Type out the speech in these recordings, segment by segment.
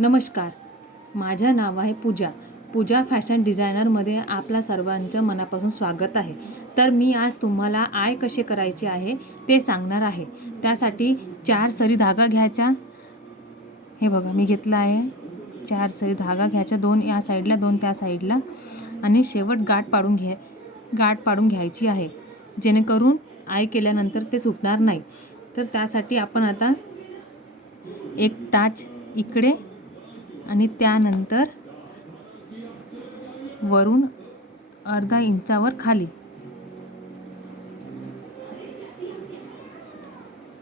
नमस्कार, माझं नाव आहे पूजा फॅशन डिझायनरमध्ये आपल्या सर्वांचं मनापासून स्वागत आहे। तर मी आज तुम्हाला आय कसे करायचे आहे ते सांगणार आहे। त्यासाठी 4 सरी धागा घ्यायचा। हे बघा मी घेतला आहे 4 सरी धागा घ्यायचा, 2 या साईडला 2 त्या साईडला, आणि शेवट गाठ पाडून घ्यायची आहे, जेणेकरून आय केल्यानंतर ते सुटणार नाही। तर त्यासाठी आपण आता एक टाच इकडे आणि त्यानंतर वरून अर्धा इंचावर खाली,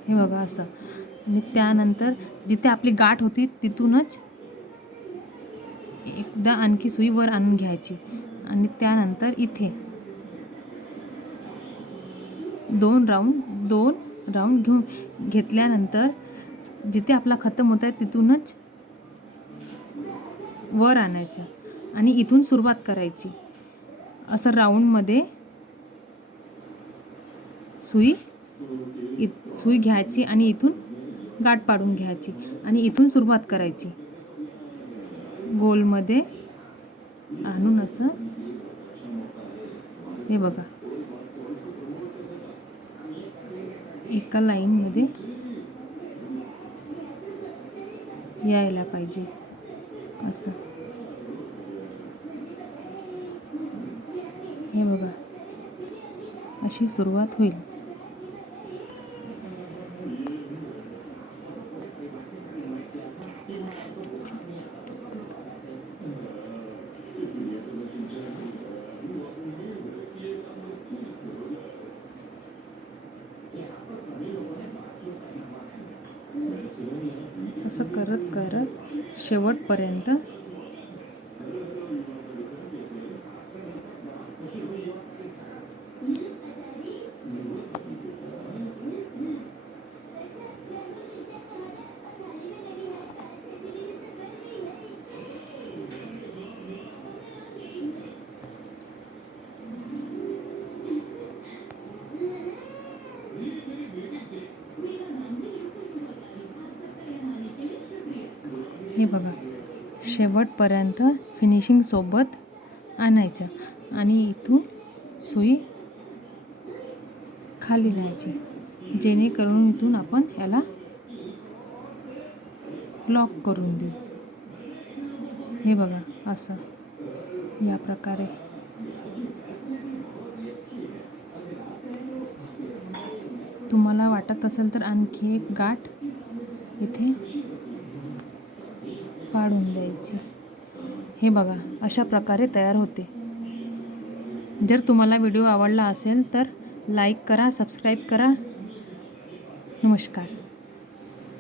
हे बघा असं, आणि त्यानंतर जिथे आपली गाठ होती तिथूनच एकदा आणखी सुई वर आणून घ्यायची, आणि त्यानंतर इथे 2 राऊंड घेतल्यानंतर जिथे आपला खतम होत आहे तिथूनच वर आणायचं आणि इथून सुरुवात करायची। असं राऊंडमध्ये सुई घ्यायची आणि इथून गाठ पाडून घ्यायची आणि इथून सुरुवात करायची, गोलमध्ये आणून असं, हे बघा एका लाईनमध्ये यायला पाहिजे असं। हे बघा अशी सुरुवात होईल। असं करत करत शेवटपर्यंत हे बघा शेवटपर्यंत फिनिशिंग सोबत आणायचं आणि इथून सुई खाली न्यायची, जेणेकरून इथून आपण ह्याला लॉक करून देऊ। हे बघा असं, या प्रकारे तुम्हाला वाटत असेल तर आणखी एक गाठ इथे पाडून द्यायची। हे बघा अशा प्रकारे तयार होते। जर तुम्हाला व्हिडिओ आवडला असेल तर लाईक करा, सबस्क्राईब करा। नमस्कार।